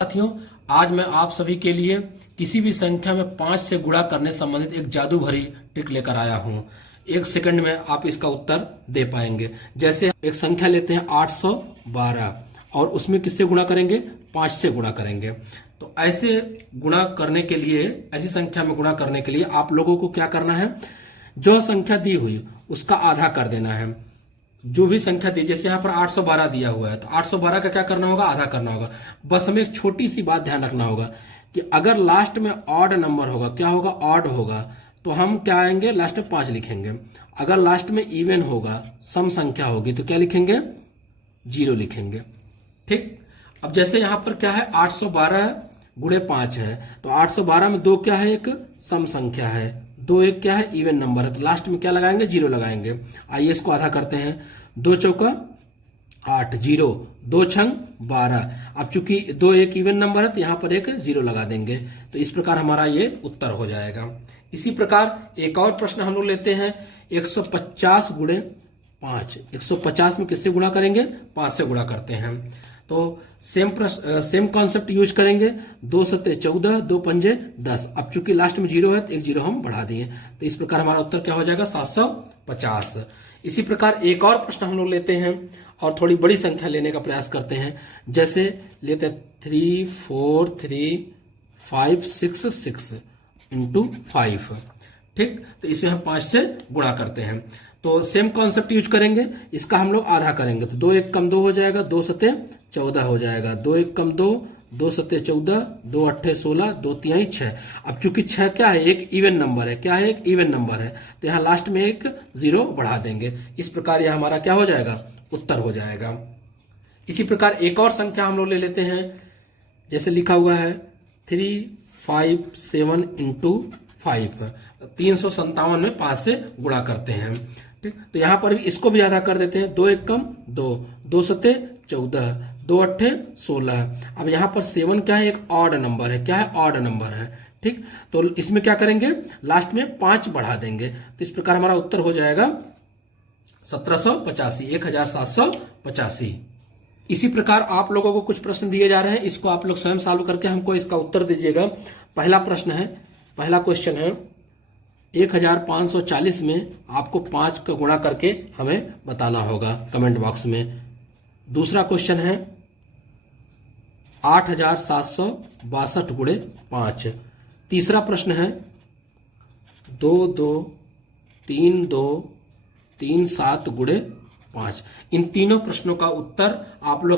साथियों, आज मैं आप सभी के लिए किसी भी संख्या में 5 से गुणा करने संबंधित एक जादू भरी ट्रिक लेकर आया हूं। 1 सेकंड में आप इसका उत्तर दे पाएंगे। जैसे एक संख्या लेते हैं 812 और उसमें किससे गुणा करेंगे? 5 से गुणा करेंगे। तो ऐसे गुणा करने के लिए, ऐसी संख्या में गुणा करने के लिए आप लोगों को क्या करना है? जो संख्या दी हुई उसका आधा कर देना है। जो भी संख्या दी, जैसे यहाँ पर 812 दिया हुआ है तो 812 का क्या करना होगा? आधा करना होगा। बस हमें एक छोटी सी बात ध्यान रखना होगा कि अगर लास्ट में ऑड नंबर होगा, क्या होगा? ऑड होगा, तो हम क्या आएंगे? लास्ट में 5 लिखेंगे। अगर लास्ट में इवन होगा, सम संख्या होगी, तो क्या लिखेंगे? 0 लिखेंगे। ठीक। अब जैसे यहाँ पर क्या है? 812 गुणे 5 है, तो 812 में 2 क्या है? एक सम संख्या है, 2 एक क्या है? इवन नंबर है, तो लास्ट में क्या लगाएंगे? 0 लगाएंगे। आइए इसको आधा करते हैं। 2 चौका 8, 0, 2 छंग 12। अब चूंकि 2 एक इवन नंबर है तो यहां पर एक 0 लगा देंगे, तो इस प्रकार हमारा ये उत्तर हो जाएगा। इसी प्रकार एक और प्रश्न हम लोग लेते हैं 150 गुणे 5। 150 में किससे गुणा करेंगे? 5 से गुणा करते हैं। तो सेम कॉन्सेप्ट यूज करेंगे। 2 सत्ते 14, 2 पंजे 10। अब चूंकि लास्ट में 0 है तो एक 0 हम बढ़ा दिए, तो इस प्रकार हमारा उत्तर क्या हो जाएगा? 750। इसी प्रकार एक और प्रश्न हम लोग लेते हैं और थोड़ी बड़ी संख्या लेने का प्रयास करते हैं। जैसे लेते हैं 3, 4, 3, 5, 6, 6 इंटू 5। ठीक। तो इसमें हम 5 से गुणा करते हैं, तो सेम कॉन्सेप्ट यूज करेंगे। इसका हम लोग आधा करेंगे, तो 2 एक कम 2 हो जाएगा, 2 सत्ते 14 हो जाएगा, 2 एक कम 2, 2 सत्ते 14, 2 अट्ठे 16, 2 तिहाई 6। अब चूंकि 6 क्या है? एक इवन नंबर है। क्या है? एक इवन नंबर है, तो यहाँ लास्ट में एक 0 बढ़ा देंगे। इस प्रकार यह हमारा क्या हो जाएगा? उत्तर हो जाएगा। इसी प्रकार एक और संख्या हम लोग ले लेते हैं। जैसे लिखा हुआ है 357 इंटू 5। 357 में 5 से गुणा करते हैं। ठीक। तो यहां पर भी इसको भी आधा कर देते हैं। 2 एक कम 2, 2 सत्ते 14, 2 अट्ठे 16। अब यहां पर 7 क्या है? एक ऑड नंबर है। क्या है? ऑड नंबर है। ठीक। तो इसमें क्या करेंगे? लास्ट में 5 बढ़ा देंगे, तो इस प्रकार हमारा उत्तर हो जाएगा 1785, 1785। इसी प्रकार आप लोगों को कुछ प्रश्न दिए जा रहे हैं, इसको आप लोग स्वयं सॉल्व करके हमको इसका उत्तर दीजिएगा। पहला प्रश्न है, पहला क्वेश्चन है 1540 में आपको 5 का गुणा करके हमें बताना होगा कमेंट बॉक्स में। दूसरा क्वेश्चन है 8762 गुणे 5। तीसरा प्रश्न है 2 2 3 2 3 7 गुणे 5। इन तीनों प्रश्नों का उत्तर आप लोग